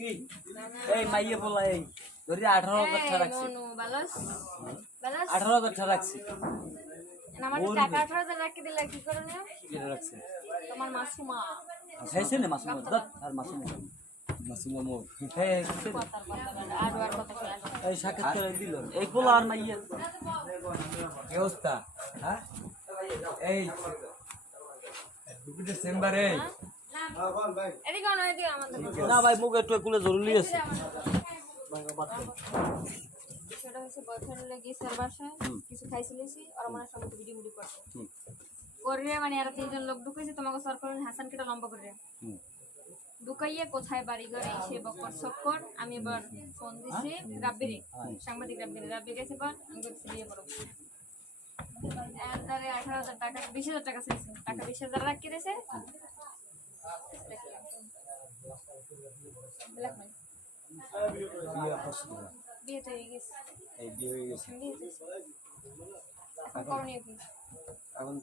কি এই মাইয়ে বলা এই ধরি 18,000 টাকা রাখছি মনু বালস বালস 18,000 টাকা রাখছি আমার টাকা 18,000 রাখি দিলা কি করে নিও কি রাখছি তোমার মাসুমা খাইছে না মাসুমা আর মাসুমা মো আর কথা এই সাক্ষাৎ করে দিল এই বলা আর মাইয়ে কি অবস্থা হ্যাঁ এই দুপুরে চেম্বারে এদিকে অন এদিকে আমাদের না ভাই মুখ একটু কুলে জরুরি আছে সেটা হচ্ছে বয়ফ্রেন্ড লাগি স্যার বাসায় কিছু খাইছিলেছি আর আমার সঙ্গে ভিডিও মুডি করছে করে মানে আর তিনজন লোক ঢুকেছে তোমাকে সরকার হাসান কেটা লম্বা করে ঢুকাইয়ে কোথায় বাড়ি ঘরে এসে বকর সকর আমি এবার ফোন দিছি রাব্বিরে সাংবাদিক রাব্বি গেছে পর আমি বলছি বিয়ে করব এন্ডারে 18,000 টাকা 20,000 টাকা ছিল টাকা 20,000 রাখি দিয়েছে বিয়ে তো হয়ে গেছে এই বিয়ে হয়ে গেছে এখন করণীয় কি